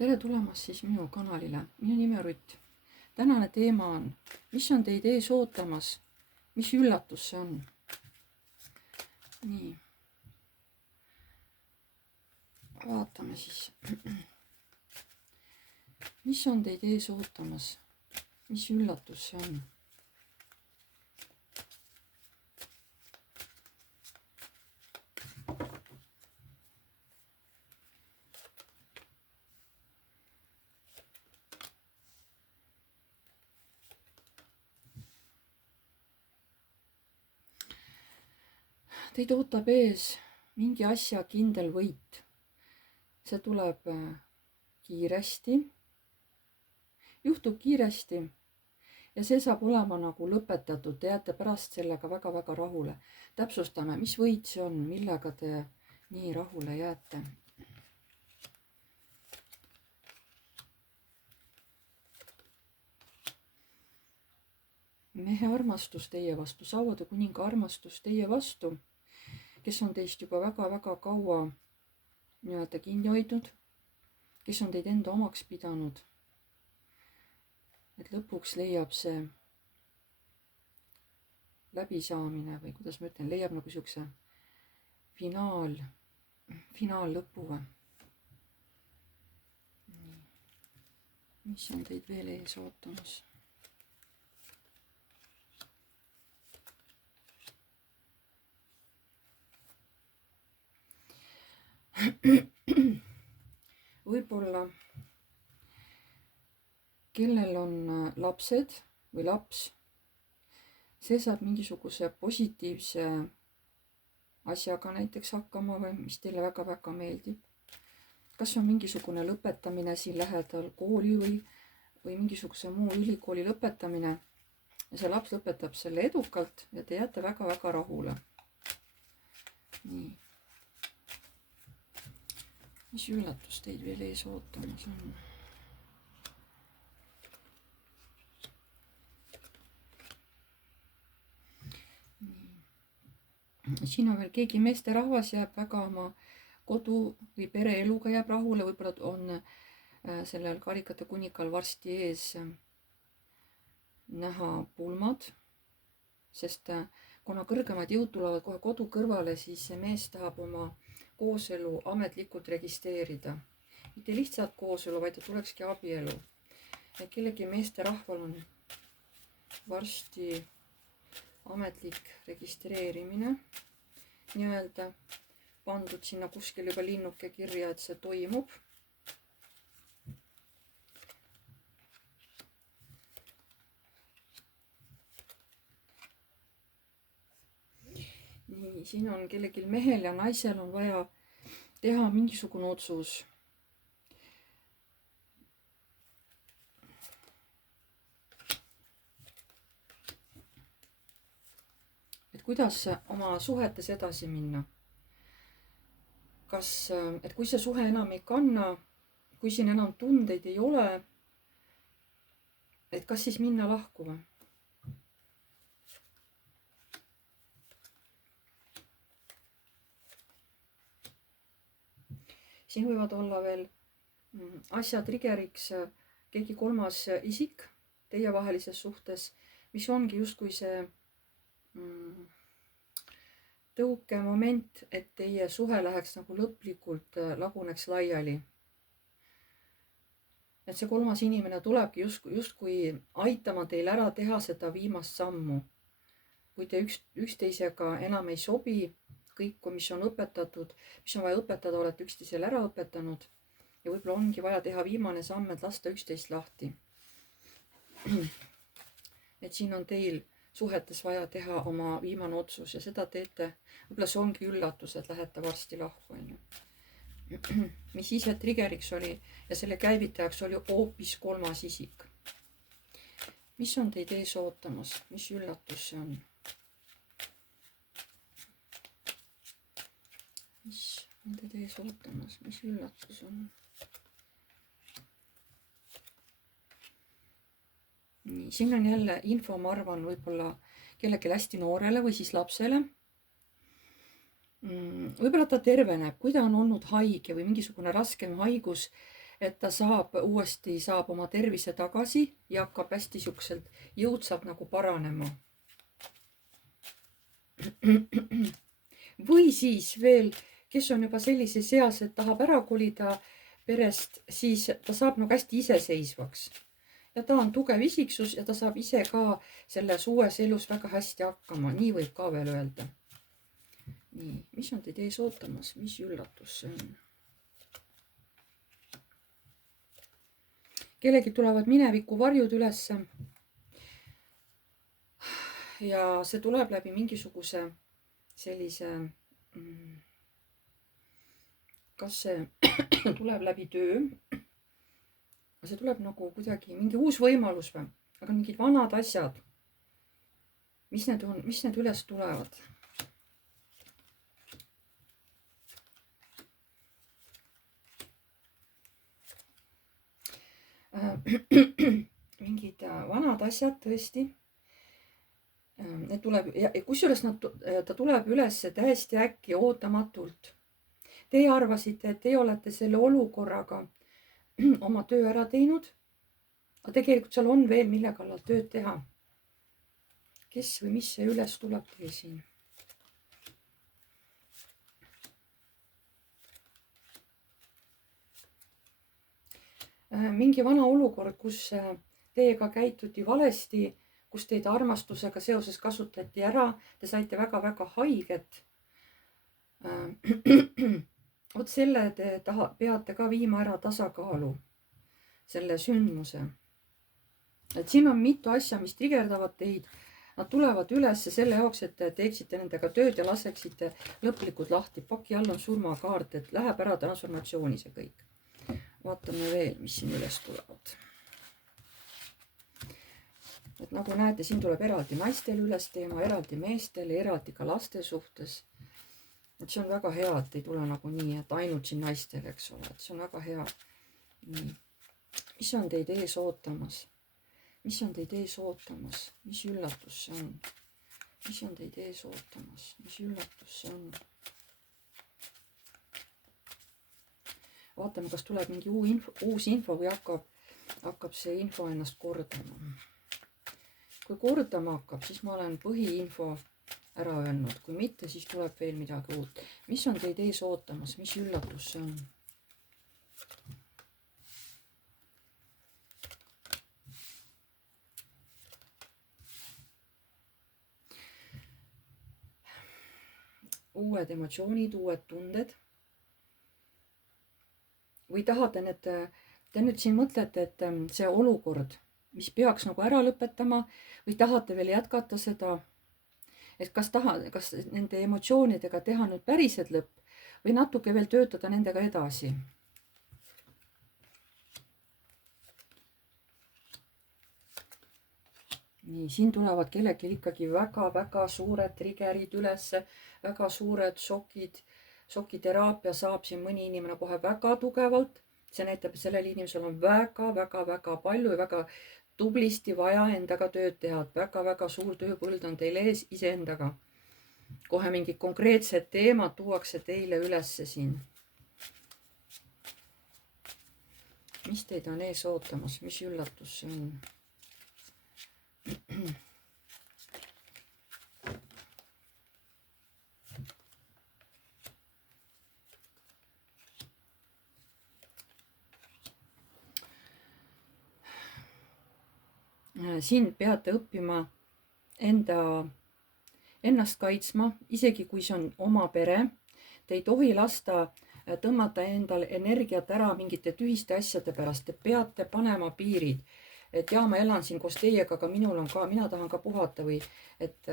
Tere tulemast siis minu kanalile. Minu nimi on Rutt. Tänane teema on, mis on teid ees ootamas? Mis üllatus see on? Nii. Vaatame siis. Mis on teid ees ootamas? Mis üllatus see on? Teid ootab ees mingi asja kindel võit. See tuleb kiiresti, juhtub kiiresti ja see saab olema nagu lõpetatud. Te jääte pärast sellega väga-väga rahule. Täpsustame, mis võit see on, millega te nii rahule jääte. Mehe armastus teie vastu, sauade kuninga armastus teie vastu, kes on teist juba väga-väga kaua nii-öelda kinni hoidnud, kes on teid enda omaks pidanud. Et lõpuks leiab see läbisaamine või kuidas ma ütlen, leiab nagu siukse finaallõpu. Mis on teid veel ees ootamas? Võib-olla kellel on lapsed või laps, see saab mingisuguse positiivse asjaga näiteks hakkama või mis teile väga-väga meeldib. Kas on mingisugune lõpetamine siin lähedal, kooli või mingisuguse muu ülikooli lõpetamine ja see laps lõpetab selle edukalt ja te jääte väga-väga rahule. Nii. Mis üllatus teid veel ees ootamas on? Siin on veel keegi meesterahvas jääb väga oma kodu või pereeluga jääb rahule. Võib-olla on sellel karikate kuningal varsti ees näha pulmad, sest kuna kõrgemad jõud tulevad kohe kodu kõrvale, siis see mees tahab oma kooselu ametlikult registreerida. Mitte lihtsalt kooselu, vaid tulekski abielu. Kellegi meesterahval on varsti ametlik registreerimine nii-öelda pandud sinna kuskil juba linnuke kirja, et see toimub. Nii, siin on kellelgi mehel ja naisel on vaja teha mingisugune otsus. Et kuidas oma suhetes edasi minna. Et kui see suhe enam ei kanna, kui siin enam tundeid ei ole, et kas siis minna lahku või? Siin võivad olla veel asja triggeriks keegi kolmas isik teievahelises suhtes, mis ongi justkui see tõukemoment, et teie suhe läheks nagu lõplikult laguneks laiali. Et see kolmas inimene tulebki justkui aitama teil ära teha seda viimast sammu. Kui te üksteisega enam ei sobi, kõik, mis on õpetatud, mis on vaja õpetada, olete üksteisele ära õpetanud ja võib-olla ongi vaja teha viimane samm, et lasta üksteist lahti. Et siin on teil suhetes vaja teha oma viimane otsus ja seda teete. Võib-olla see ongi üllatus, et lähete varsti lahku. Mis ise triggeriks oli ja selle käivitajaks oli hoopis kolmas isik. Mis on teid ees ootamas? Mis üllatus see on? Mis on teid ees ootamas? Mis üllatus on? Nii, siin on jälle info, ma arvan, võib-olla kellelegi hästi noorele või siis lapsele. Võib-olla ta terveneb, kui ta on olnud haige või mingisugune raskem haigus, et ta saab oma tervise tagasi ja hakkab hästi siukselt jõudsalt nagu paranema. Või siis veel, kes on juba sellises eas, et tahab ära kolida perest, siis ta saab nagu hästi iseseisvaks. Ja ta on tugev isiksus ja ta saab ise ka selles uues elus väga hästi hakkama. Nii võib ka veel öelda. Nii, mis on teid ees ootamas? Mis üllatus see on? Kellegi tulevad mineviku varjud ülesse. Ja see tuleb läbi mingisuguse sellise, kas see tuleb läbi töö, see tuleb nagu kuidagi mingi uus võimalus või, aga mingid vanad asjad, mis need on, mis need üles tulevad? Mingid vanad asjad tõesti. Need tuleb, kusjuures ta tuleb üles täiesti äkki, ootamatult. Teie arvasite, et teie olete selle olukorraga oma töö ära teinud, aga tegelikult seal on veel mille kallal tööd teha. Kes või mis see üles tuleb teil siin? Mingi vana olukord, kus teiega käituti valesti, kus teid armastusega seoses kasutati ära, te saite väga-väga haiget. Vot selle te peate ka viima ära tasakaalu, selle sündmuse. Et siin on mitu asja, mis trigerdavad teid. Nad tulevad üles selle jaoks, et te teeksite nendega tööd ja laseksite lõplikult lahti. Paki all on surmakaart, et läheb ära transformatsiooni see kõik. Vaatame veel, mis siin üles tulevad. Et nagu näete, siin tuleb eraldi naistel üles teema, eraldi meestel, eraldi ka laste suhtes. Et see on väga hea, et ei tule nagu nii, et ainult siin naistel, eks ole. Et see on väga hea. Nii. Mis on teid ees ootamas? Mis on teid ees ootamas? Mis üllatus see on? Mis on teid ees ootamas? Mis üllatus see on? Vaatame, kas tuleb mingi uus info või hakkab see info ennast kordama. Kui kordama hakkab, siis ma olen põhiinfo ära öelnud. Kui mitte, siis tuleb veel midagi uut. Mis on teid ees ootamas? Mis üllatus see on? Uued emotsioonid, uued tunded. Või tahate te nüüd siin mõtlete, et see olukord, mis peaks nagu ära lõpetama, või tahate veel jätkata seda, et kas nende emotsioonidega teha nüüd päriselt lõpp või natuke veel töötada nendega edasi. Nii, siin tulevad kellelgi ikkagi väga-väga suured triggerid üles, väga suured šokiteraapia saab siin mõni inimene kohe väga tugevalt. See näitab, et sellel inimesel on väga-väga-väga palju ja väga tublisti vaja endaga tööd teha. Väga-väga suur tööpõld on teil ees iseendaga. Kohe mingid konkreetsed teemad tuuakse teile ülesse siin. Mis teid on ees ootamas? Mis üllatus see on? Siin peate õppima ennast kaitsma, isegi kui see on oma pere. Te ei tohi lasta tõmmata endal energiat ära mingite tühiste asjade pärast. Te peate panema piirid. Et ma elan siin koos teiega, aga mina tahan ka puhata või et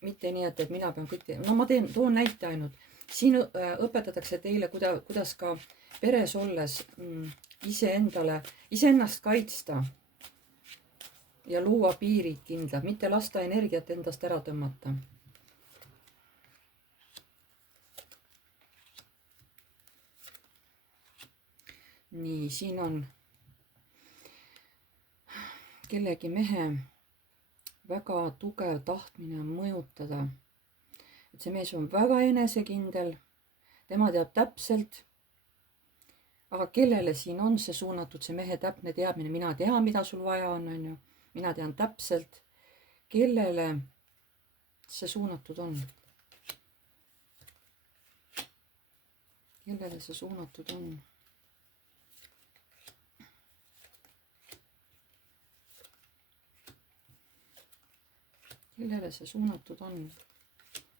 mitte nii, et mina pean kõik tegema. No ma toon näite ainult. Siin õpetatakse teile, kuidas ka peres olles iseennast kaitsta ja luua piirid kindlad, mitte lasta energiat endast ära tõmmata. Nii, siin on kellegi mehe väga tugev tahtmine mõjutada. Et see mees on väga enesekindel. Tema teab täpselt, aga kellele siin on see suunatud, see mehe täpne teadmine, mina tean, mida sul vaja on ju. Mina tean täpselt, kellele see suunatud on. Kellele see suunatud on? Kellele see suunatud on?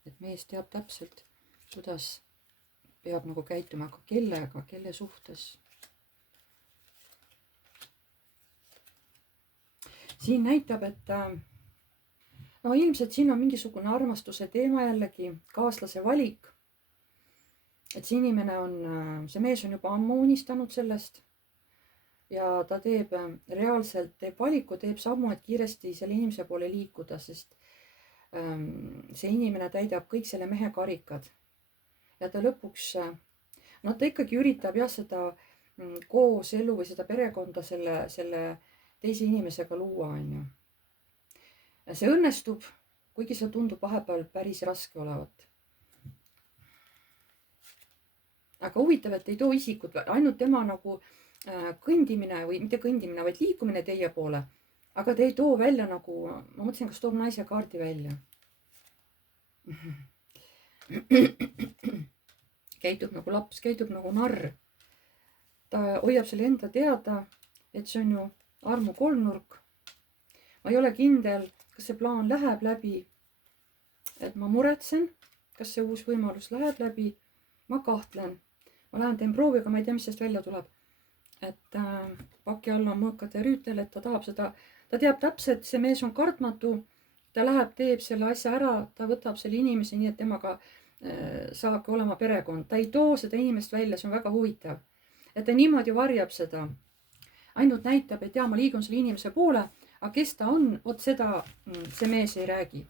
Et mees teab täpselt, kuidas peab nagu käituma, aga kellega, kelle suhtes? Siin näitab, et no ilmselt siin on mingisugune armastuse teema jällegi, kaaslase valik. Et see inimene on, see mees on juba ammu unistanud sellest ja ta teeb reaalselt, teeb valiku, teeb sammu, et kiiresti selle inimese poole liikuda, sest see inimene täidab kõik selle mehe karikad. Ja ta lõpuks, no ta ikkagi üritab jah seda kooselu või seda perekonda selle teise inimesega luua, on ju. Ja see õnnestub, kuigi see tundub vahepeal päris raske olevat. Aga huvitav, et ei too isikut, ainult tema nagu kõndimine või mitte kõndimine, vaid liikumine teie poole. Aga te ei too välja nagu, ma mõtlesin, kas toob naise kaardi välja. Käitub nagu laps, käitub nagu narr. Ta hoiab selle enda teada, et see on ju armu kolmnurk. Ma ei ole kindel, kas see plaan läheb läbi. Et ma muretsen, kas see uus võimalus läheb läbi. Ma kahtlen. Ma lähen teen proovi, aga ma ei tea, mis sellest välja tuleb. Et paki all on mõõkade rüütel, et ta tahab seda, ta teab täpselt, see mees on kartmatu. Ta läheb, teeb selle asja ära, ta võtab selle inimese nii, et temaga saabki olema perekond. Ta ei too seda inimest välja, see on väga huvitav. Et ta niimoodi varjab seda. Ainult näitab, et ma liigun selle inimese poole, aga kes ta on, vot seda see mees ei räägi.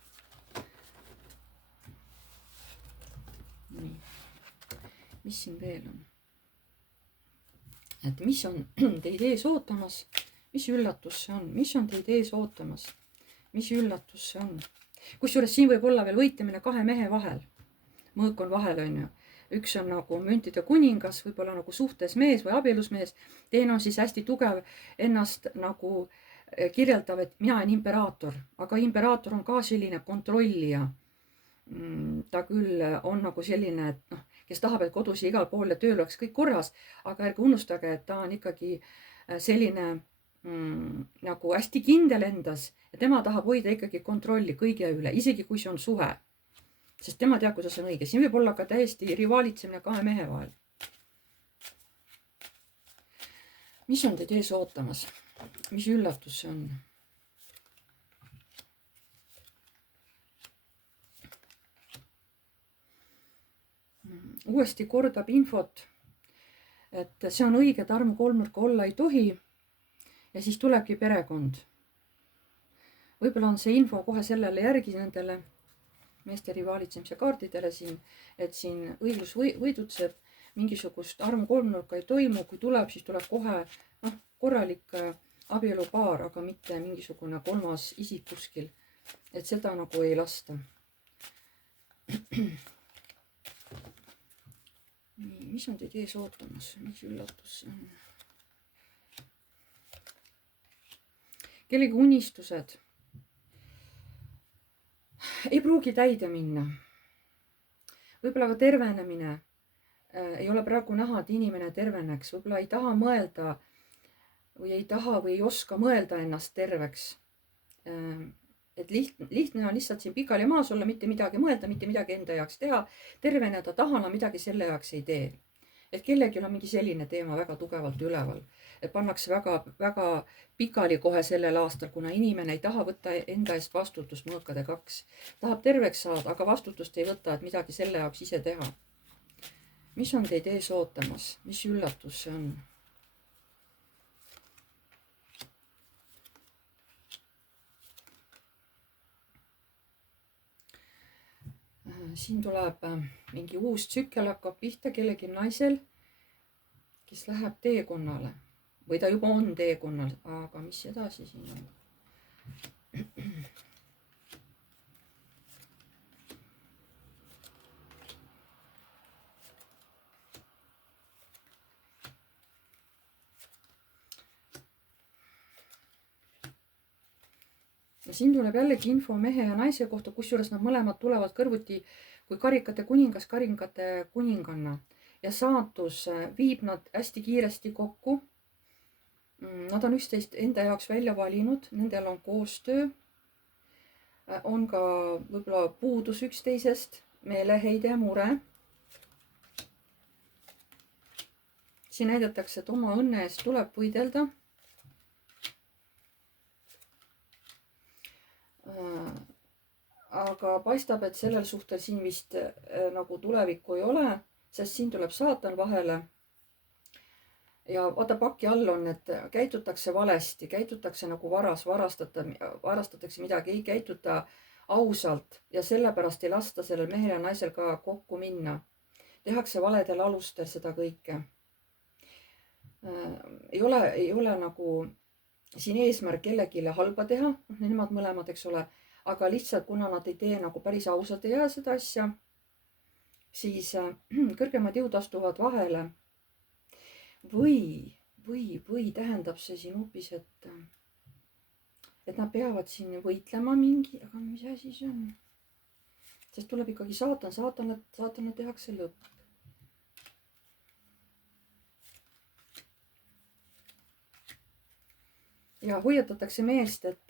Nii. Mis siin veel on? Et mis on teid ees ootamas? Mis üllatus see on? Mis on teid ees ootamas? Mis üllatus see on? Kusjuures siin võib olla veel võitlemine kahe mehe vahel. Mõõk on vahel, on ju. Üks on nagu müntide kuningas, võib-olla nagu suhtes mees või abielus mees. Teine on siis hästi tugev ennast nagu kirjeldav, et mina olen imperaator. Aga imperaator on ka selline kontrollija. Ta küll on nagu selline, et kes tahab, et kodus ja igal pool ja tööl oleks kõik korras. Aga ärge unustage, et ta on ikkagi selline nagu hästi kindel endas. Ja tema tahab hoida ikkagi kontrolli kõige üle, isegi kui see on suhe. Sest tema teab, kuidas on õige. Siin võib olla ka täiesti rivaalitsemine kahe mehe vahel. Mis on teid ees ootamas? Mis üllatus see on? Uuesti kordab infot, et see on õige, et armu kolmnurka olla ei tohi. Ja siis tulebki perekond. Võib-olla on see info kohe sellele järgi nendele meeste rivaalitsemise kaardidele siin, et siin õiglus võidutseb, mingisugust armu kolmnurka ei toimu, kui tuleb, siis tuleb kohe korralik abielupaar, aga mitte mingisugune kolmas isik kuskil, et seda nagu ei lasta. Mis on teid ees ootamas? Mis üllatus see on? Kellegi unistused ei pruugi täide minna. Võib-olla ka tervenemine ei ole praegu näha, et inimene terveneks. Võib-olla ei taha mõelda või ei taha või ei oska mõelda ennast terveks. Et lihtne on lihtsalt siin pikali maas olla, mitte midagi mõelda, mitte midagi enda jaoks teha. Terveneda tahana midagi selle jaoks ei tee. Et kellelgi on mingi selline teema väga tugevalt üleval. Et pannakse väga pikali kohe sellel aastal, kuna inimene ei taha võtta enda eest vastutust, mõõkade 2. Tahab terveks saada, aga vastutust ei võta, et midagi selle jaoks ise teha. Mis on teid ees ootamas? Mis üllatus see on? Siin tuleb mingi uus tsükkel hakkab pihta kellegi naisel, kes läheb teekonnale. Või ta juba on teekonnal, aga mis edasi siin on? siin tuleb jällegi info mehe ja naise kohta, kusjuures nad mõlemad tulevad kõrvuti kui karikate kuningas, karikate kuninganna ja saatus viib nad hästi kiiresti kokku. Nad on üksteist enda jaoks välja valinud, nendel on koostöö, on ka võib-olla puudus üksteisest, meeleheide ja mure. siin näidatakse, et oma õnne eest tuleb võidelda. Aga paistab, et sellel suhtel siin vist nagu tulevikku ei ole, sest siin tuleb saatan vahele. Ja vaata, paki all on, et käitutakse valesti, käitutakse nagu varastatakse midagi, ei käituta ausalt ja sellepärast ei lasta sellel mehel ja naisel ka kokku minna. Tehakse valedel alustel seda kõike. Ei ole nagu siin eesmärk kellegile halba teha, nemad mõlemad, eks ole, aga lihtsalt kuna nad ei tee nagu päris ausalt ei jää seda asja, siis kõrgemad jõud astuvad vahele. Või tähendab see siin hoopis, et nad peavad siin võitlema mingi, aga mis asi see on? Sest tuleb ikkagi saatanle tehakse lõpp. Ja hoiatatakse meest, et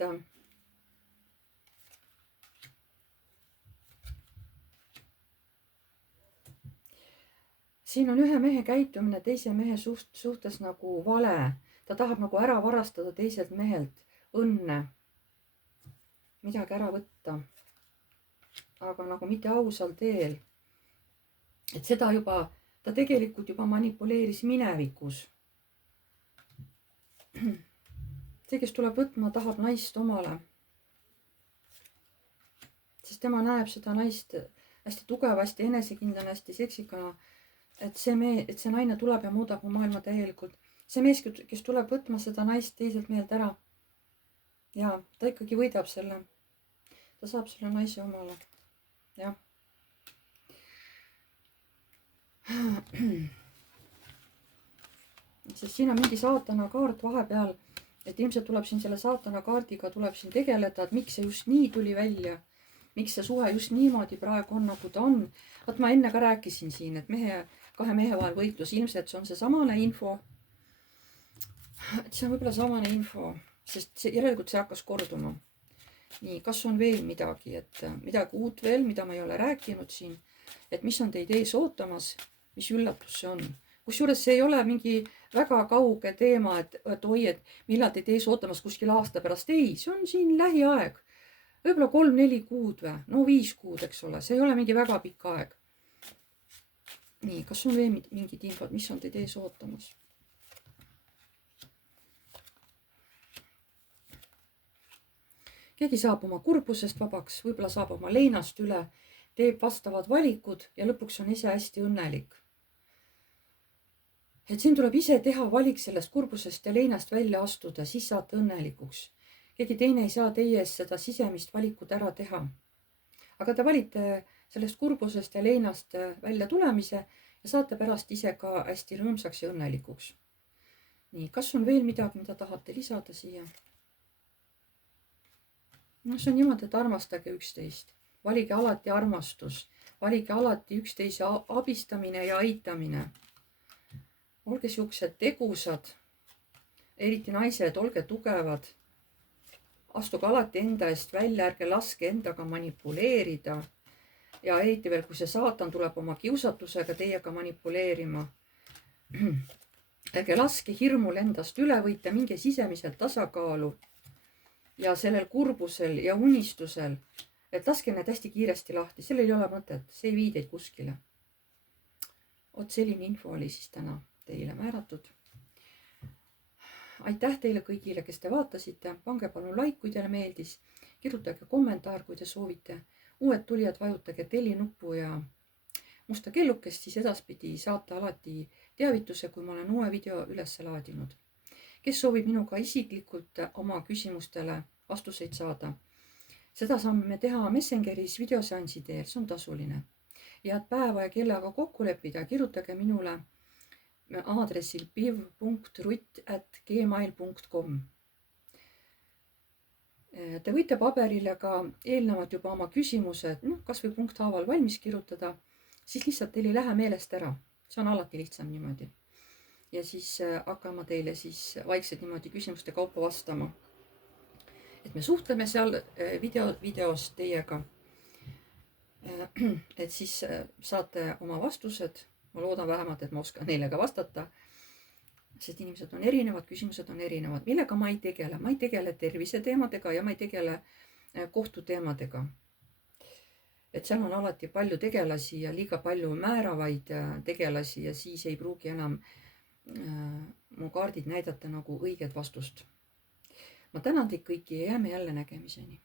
siin on ühe mehe käitumine teise mehe suhtes nagu vale. Ta tahab nagu ära varastada teiselt mehelt õnne, midagi ära võtta, aga nagu mitte ausal teel. Et seda juba, ta tegelikult juba manipuleeris minevikus. See, kes tuleb võtma, tahab naist omale. Sest tema näeb seda naist hästi tugevasti, enesekindlana, hästi seksikana. Et see naine tuleb ja muudab mu maailma täielikult. See mees, kes tuleb võtma seda naist teiselt mehelt ära. Ja ta ikkagi võidab selle. Ta saab selle naise omale. Jah. Sest siin on mingi saatana kaart vahepeal. Et ilmselt tuleb siin selle saatana kaardiga tuleb siin tegeleda, et miks see just nii tuli välja. Miks see suhe just niimoodi praegu on, nagu ta on. Vaat ma enne ka rääkisin siin, et kahe mehe vahel võitlus. Ilmselt see on see samane info. Et see on võib-olla samane info, sest järelikult see hakkas korduma. Nii, kas on veel midagi, et midagi uut veel, mida ma ei ole rääkinud siin, et mis on teid ees ootamas, mis üllatus see on. Kusjuures see ei ole mingi väga kauge teema, et oi, et millal teid ees ootamas kuskil aasta pärast. Ei, see on siin lähiaeg. Võib-olla 3-4 kuud või, no 5 kuud, eks ole. See ei ole mingi väga pikk aeg. Nii, kas on veel mingid infod, mis on teid ees ootamas? Keegi saab oma kurbusest vabaks, võib-olla saab oma leinast üle, teeb vastavad valikud ja lõpuks on ise hästi õnnelik. Et siin tuleb ise teha valik sellest kurbusest ja leinast välja astuda, siis saate õnnelikuks. Keegi teine ei saa teie ees seda sisemist valikut ära teha. Aga te valite sellest kurbusest ja leinast välja tulemise ja saate pärast ise ka hästi rõõmsaks ja õnnelikuks. Nii, kas on veel midagi, mida tahate lisada siia? No see on niimoodi, et armastage üksteist. Valige alati armastus. Valige alati üksteise abistamine ja aitamine. Olge siuksed tegusad, eriti naised, olge tugevad. Astuge alati enda eest välja, ärge laske endaga manipuleerida. Ja eriti veel, kui see saatan tuleb oma kiusatusega teiega manipuleerima. Ärge laske hirmul endast üle võita, minge sisemiselt tasakaalu. Ja sellel kurbusel ja unistusel, et laske need hästi kiiresti lahti, sellel ei ole mõtet, see ei vii teid kuskile. Oot selline info oli siis täna teile määratud. Aitäh teile kõigile, kes te vaatasite. Pange palun like, kui teile meeldis. Kirjutage kommentaar, kui te soovite. Uued tulijad vajutage tellinuppu ja musta kellukest, siis edaspidi saate alati teavituse, kui ma olen uue video üles laadinud. Kes soovib minuga isiklikult oma küsimustele vastuseid saada. Seda saame me teha Messengeris videoseansi teel, see on tasuline. Ja et päeva ja kellaga kokku leppida, kirjutage minule aadressil piv.rutt@gmail.com. Te võite paberile ka eelnevalt juba oma küsimused, kas või punkthaaval valmis kirjutada, siis lihtsalt teil ei lähe meelest ära. See on alati lihtsam niimoodi. Ja siis hakkama teile siis vaikselt niimoodi küsimuste kaupa vastama. Et me suhtleme seal videos teiega. Et siis saate oma vastused. Ma loodan vähemalt, et ma oskan neile ka vastata. Sest inimesed on erinevad, küsimused on erinevad. Millega ma ei tegele? Ma ei tegele terviseteemadega ja ma ei tegele kohtuteemadega. Et seal on alati palju tegelasi ja liiga palju määravaid tegelasi ja siis ei pruugi enam mu kaardid näidata nagu õiget vastust. Ma tänan teid kõiki ja jääme jälle nägemiseni.